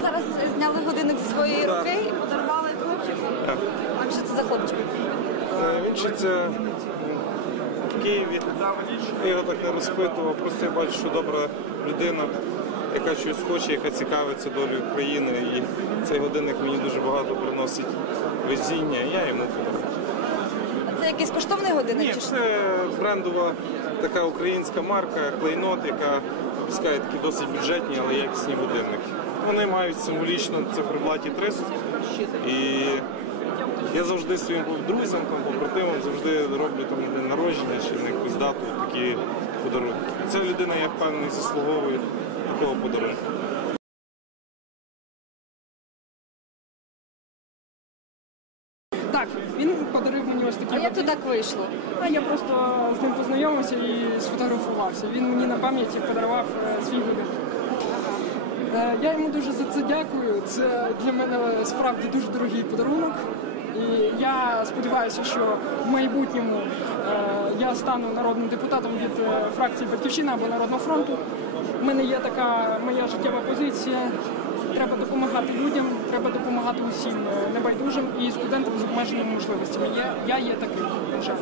зараз зняли годинник зі своєї руки і подарували хлопчику. А що це за хлопчик? Е, Він вчиться в Києві. Я його так не розпитував, просто я бачу, що добра людина, яка щось хоче, яка цікавиться долею України. І цей годинник мені дуже багато приносить везіння, я йому подарую. Якийсь коштовний годинник? Ні, чи що? це брендова така українська марка, клейнот, яка випускає такі досить бюджетні, але якісні годинники. Вони мають символічно циферблаті 300. І я завжди своїм друзям, там, побратимам завжди роблю там день народження чи на якусь дату такі подарунки. Ця людина, я впевнений, заслуговує такого подарунку. Так, він подарив мені ось такі. А як то так вийшло? А я просто з ним познайомився і сфотографувався. Він мені на пам'яті подарував е, свій вибір. Е, Я йому дуже за це дякую. Це для мене справді дуже дорогий подарунок. І я сподіваюся, що в майбутньому е, я стану народним депутатом від е, фракції Батьківщина або Народного фронту. У мене є така моя життєва позиція. Треба допомагати людям, треба допомагати усім е, небайдужим і студентам з обмеженими можливостями. Я, є таким, на жаль.